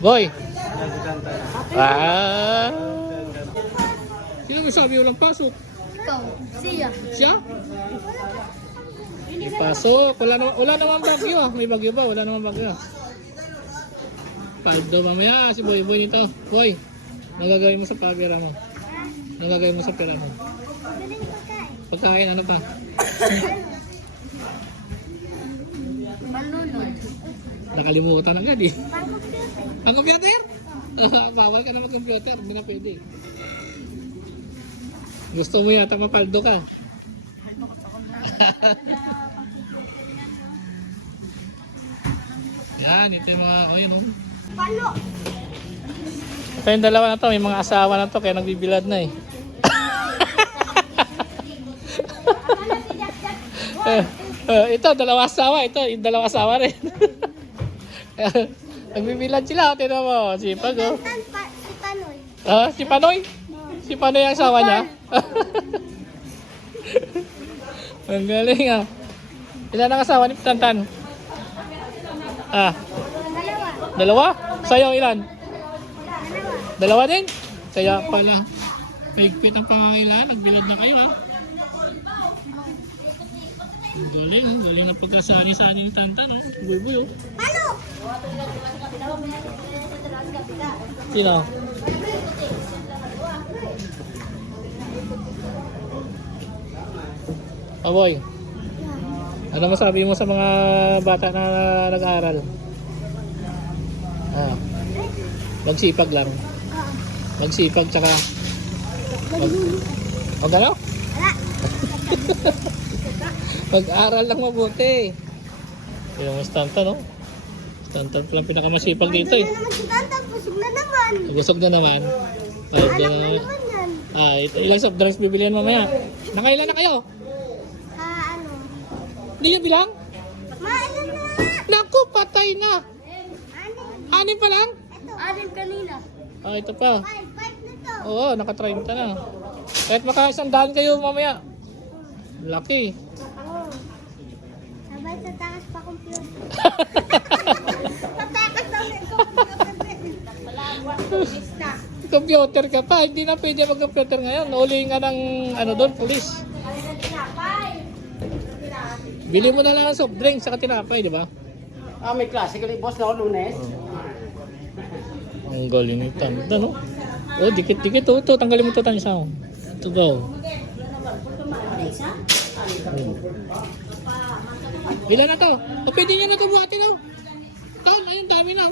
Boy. Ah. Sino may sabi walang pasok? Ikaw. Siya. Siya? May pasok. Wala naman bagyo ah. May bagyo ba? Wala naman bagyo. Paldo mamaya si Boy Boy nito. Boy, nagagawin mo sa pera mo? Nagagawin mo sa pera mo? Pagkain ano pa? Malunod. Nakalimutan agad eh. Ang computer? Bawal ka na mag-computer. Hindi na pwede. Gusto mo yata mapaldo ka. Yan, ito yung mga, oh yun oh. Palo. Ito yung dalawa na to, may mga asawa na to kaya nagbibilad na eh. Ito, dalawa asawa, ito, yung dalawa asawa rin. Nagbibilad sila, tingnan mo, sipag oh. Si Panoy. Ah, si Panoy? Si Panoy ang asawa niya? Ang galing ah. Ilan ang asawa ni Tantan? Ah, Dalawa. dalawa? Sa'yo ilan? Dalawa. Dalawa din? Kaya pala, higpit ang pangangailangan, nagbilad na kayo ha. Ang galing, ang galing na pagkasani-sani ni Tantan oh. Buboy oh. Palo. Sino? Oh boy, ano masabi mo sa mga bata na nag-aaral? Ah, magsipag lang. Magsipag tsaka mag ano? Wala. Mag-aral lang mabuti. Yung mas Tantan no? Tantan pa lang pinakamasipag dito eh. Ano naman si Tantan? Pusog na naman. Busog na naman. Ay, Alam na naman yan. ah, ilang soft drinks bibilihan mamaya? Nakailan na kayo? Ano? Hindi nyo bilang? Maalan na. Naku, patay na. Anin. Anin pa lang? Ito. Anin kanina. Ah, ito pa. Five na to. Oo, naka-30 na. Kahit maka-100 kayo mamaya. Laki. Oo. Sabay sa takas pa computer. Sa takas na ulit computer. Computer ka pa, hindi na pwede mag-computer ngayon. Uli nga ng ano doon, pulis. Bili mo na lang ang soft drink sa tinapay, di ba? Ah, may klase ka boss na Lunes. Ang galing ni Tanda, no? Oh, dikit-dikit. Ito, tanggalin mo ito tayo isa. Ito daw. Ilan na to? O, pwede nyo na ito buhatin, no? Ito, ayun, dami na.